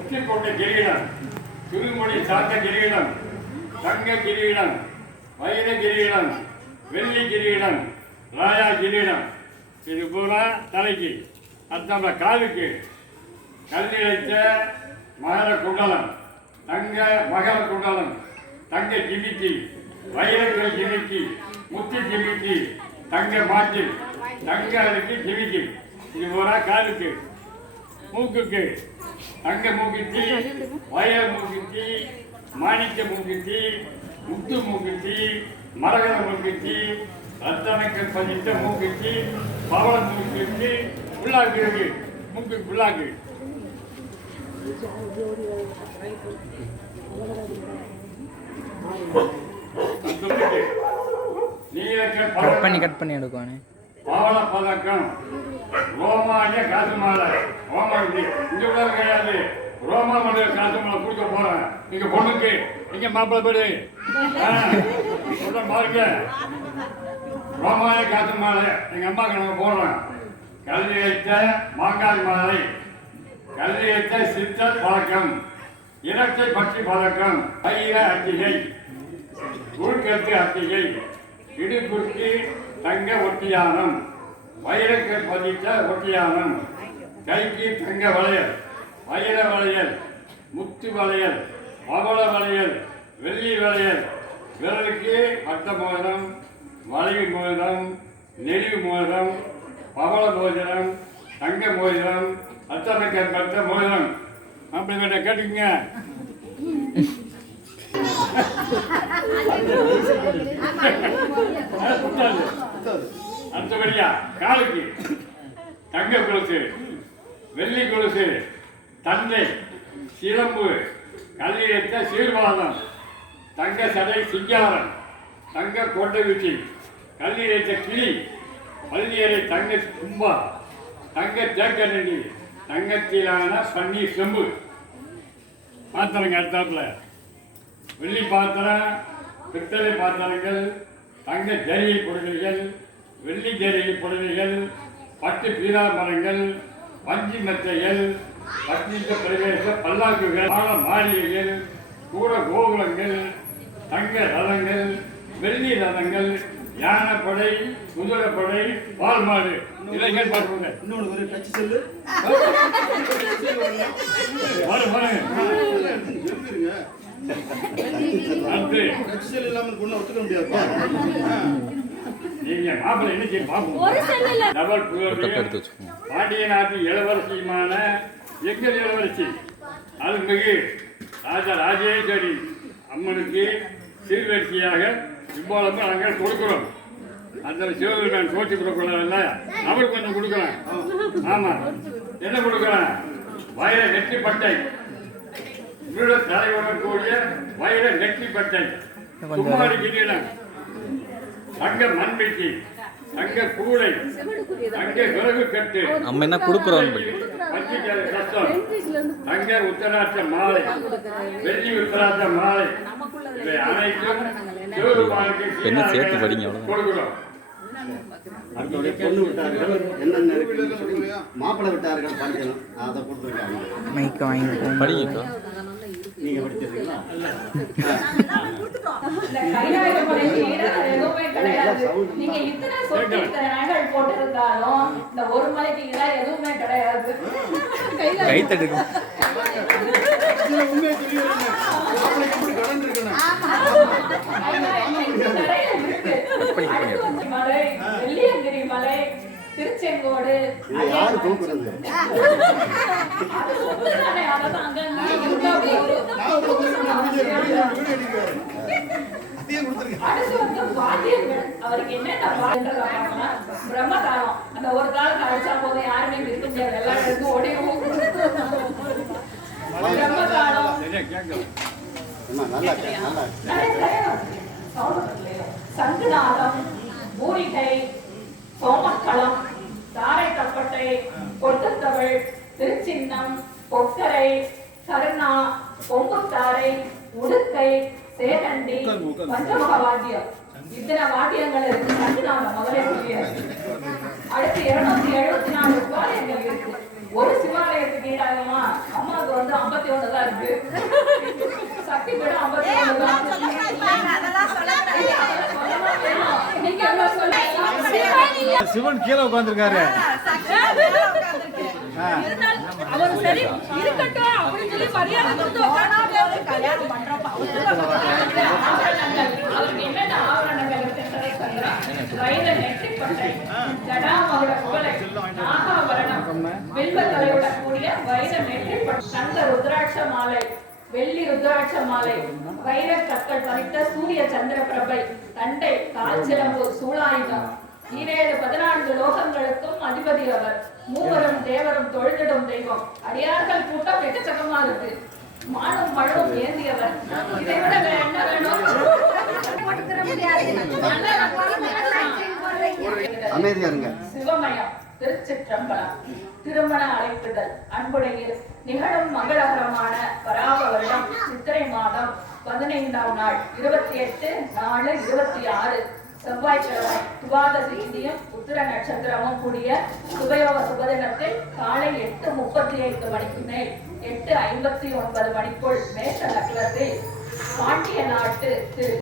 சுற்றி கொண்ட கிரீடம், திருமொழி சார்ந்த கிரீடம், தங்க கிரீடம், வைர கிரீடம், வெள்ளி கிரீடம், ராயா கிரீடம். இது பூரா தலைக்கு. அடுத்த காலுக்கு கல்லிழைத்த மகர குண்டலம், தங்க மகர குண்டலம், தங்க ஜிமிக்கி, வைரக்கல் ஜிமிக்கி, முத்து ஜிமிக்கி, தங்க மாட்டில், தங்க அருக்கு ஜிமிக்கி. இது பூரா காலுக்கு. மூக்குக்கு தங்க மூக்குத்தி, வைர மூக்குத்தி, மாணிக்க மூக்குத்தி, முத்து மூக்குத்தி, மரகத மூக்குத்தி, ரத்தனக்கல் பதித்த மூக்குத்தி, பவள மூக்குத்தி, புல்லாக்கு இருக்கு. மூக்கு புல்லாக்கு. கட் பண்ணி எடுக்குவானே. பவள பதக்கம், ரோமானிய காசு மாலை. ரோமா இங்க கூட கிடையாது. ரோமா மலை காசு மாலை கொடுக்க போறேன். நீங்க பொண்ணுக்கு இங்க மாப்பிள்ளை பேரு சொல்ல பாருங்க. ரோமானிய காசு மாலை எங்க அம்மாக்கு நாங்க போடுறோம். கல்வி வைத்த மாங்காய் மாலை, கல்வி வைத்த சித்தர் பழக்கம், இரட்டை பட்சி பழக்கம், வைர அட்டிகை, உள்கட்டு அட்டிகை, இடுகுறுக்கி தங்க ஒட்டியானம், வைரக்கல் பதித்த ஒட்டியானம், கைக்கு தங்க வளையல், வைர வளையல், முத்து வளையல், பவள வளையல், வெள்ளி வளையல், விரலுக்கு பட்ட மோதிரம், வளைவு மோதிரம், நெளிவு மோதிரம், பவள மோதிரம், தங்க மோதிரம், அத்தனைக்கல் பட்ட மோதிரம். அப்படி வேண்டாம் கேட்டுக்குங்க. அடுத்தபடியா காலுக்கு தங்க கொலுசு, வெள்ளி கொலுசு, தந்தை சிலம்பு, கல்லியத்த சீர்வாதம், தங்க சடை சிங்காரம், தங்க கொண்டை வீச்சி, கல்லியத்த கிளி, பள்ளியறை தங்க கும்பா, தங்க தேக்கரண்டி, தங்கத்திலான பன்னீர் செம்பு. பாத்திரங்க அடுத்தாப்புல வெள்ளி பாத்திரம், பித்தளை பாத்திரங்கள், தங்க ஜரிகை புடவைகள், வெள்ளி ஜரிகை புடவைகள், பட்டு பீதாமரங்கள், பஞ்சு மெத்தைகள், பட்டித்த பிரவேச பல்லாக்குகள், மாளிகைகள், கூட கோபுரங்கள், தங்க ரதங்கள், வெள்ளி ரதங்கள், யானைப்படை, குதிரைப்படை, பால் மாடு. இளைஞர் பார்ப்போங்க. இன்னொன்று ஒரு டச் செல்லு இல்லாமல் ஒத்துக்க முடியாது. நீங்க மாப்பிள்ளை என்ன செய்ய பார்ப்போம். பாண்டிய நாட்டு இளவரசியுமான எங்கள் இளவரசி அருள்மிகு ராஜா ராஜேஸ்வரி அம்மனுக்கு சீர்வரிசையாக இவ்வளவு நாங்கள் கொடுக்கிறோம். அந்த சிவபெருமான் சோற்றி கொடுக்கல, அவருக்கு கொஞ்சம் கொடுக்குறேன். ஆமா, என்ன கொடுக்குறேன்? வைர நெற்றி பட்டை, தலைவருடன் கூடிய வைர நெற்றி பட்டை, குமாரி கிரீடம், தங்க மண்பெட்டி, தங்க கூடை, தங்க விறகு கட்டு, நம்ம என்ன கொடுக்குறோம்? பஞ்சிக்கார கஷ்டம், தங்க உத்தராட்ச மாலை, வெள்ளி உத்தராட்ச மாலை, இவை அனைத்தும் என்ன சேர்த்து படிங்க கொடுக்கிறோம். பொண்ணு விட்டார்கள், என்னென்ன மாப்பிள்ளை விட்டார்கள் படிக்கணும், அதை கொடுத்துருக்காங்க. மைக்க வாங்கி படிங்க. நீங்க படிச்சிருக்கீங்களா? நீங்க இத்தனை சொத்து இத்தனை நகைகள் போட்டிருந்தாலும் இந்த ஒரு மலைக்கு எதுவுமே கிடையாது. கை தடுக்கும். உண்மையை தெரியும். கடன் இருக்கணும். மலை, வெள்ளியங்கிரி மலை, திருச்செங்கோடு, யாரு தூக்குறது? அவருக்கு என்ன பிரம்மகாலம், அந்த ஒரு காலம் கழிச்சா போதும், யாருமே இருக்க முடியாது, எல்லா இடத்துக்கும் ஓடிடுவோம். பிரம்மகாலம் சங்குநாதம், மூலிகை, சோமக்களம், தாரை தப்பட்டை, கொட்டுத்தவள், திருச்சின்னம், கொக்கரை, கருணா, பொங்குத்தாரை, உடுக்கை, சேதண்டி, பஞ்சமுக வாத்தியம். இத்தனை வாத்தியங்கள் இருக்கு. சங்குநாதம் மகளே. அடுத்து 274 வாத்தியங்கள் இருக்கு. ஒரு சிவாலயத்துக்கு ஈடாகுமா? அம்மாவுக்கு வந்து 51 தான் இருக்கு. சக்தி பீடம் 51 தான். நீங்க எவ்வளவு சொல்றீங்க? சிவன் கீழே உட்கார்ந்திருக்காரு. அவர் சரி இருக்கட்டும் அப்படின்னு சொல்லி மரியாதை கொடுத்து கல்யாணம் பண்றப்ப அவருக்கு என்னென்ன ஆவரணங்கள் இருக்குன்றதை சொல்றேன். வைர நெற்றிப் பட்டை, ஜடாமகுட குவளை, நாகாபரணம், வில்வ தலையுடன் கூடிய வைர நெற்றிப் பட்டை, தங்க ருத்ராட்ச மாலை, வெள்ளி ருத்ராட்ச மாலை, வைர கற்கள் பதித்த சூரிய சந்திர பிரபை, தண்டை, கால்சிலம்பு, சூளாயுதம், 14 லோகங்களுக்கும் அதிபதி அவர். மூவரும் தேவரும் தொழுதிடும் தெய்வம். அடியார்கள் கூட்டம் எக்கச்சக்கமா இருக்கு. மானும் மழவும் ஏந்தியவர். இதை விட வேற என்ன வேணும்? அமைதியா இருங்க. சிவமயம், திருச்சிற்றம்பலம், திருமண அழைப்புதல், அன்புடையில் நிகழும் மங்களகரமான பராப வருடம் சித்திரை மாதம் 15ஆம் நாள் 28/4/26 செவ்வாய்க்கிழமை துவாதசி திதியும் உத்திர நட்சத்திரமும் கூடிய சுபயோக சுபதினத்தில் காலை 8:35 மணிக்கு மேல் 8:59 மணிக்குள் மேஷ நகரத்தில் பாண்டிய நாட்டு திரு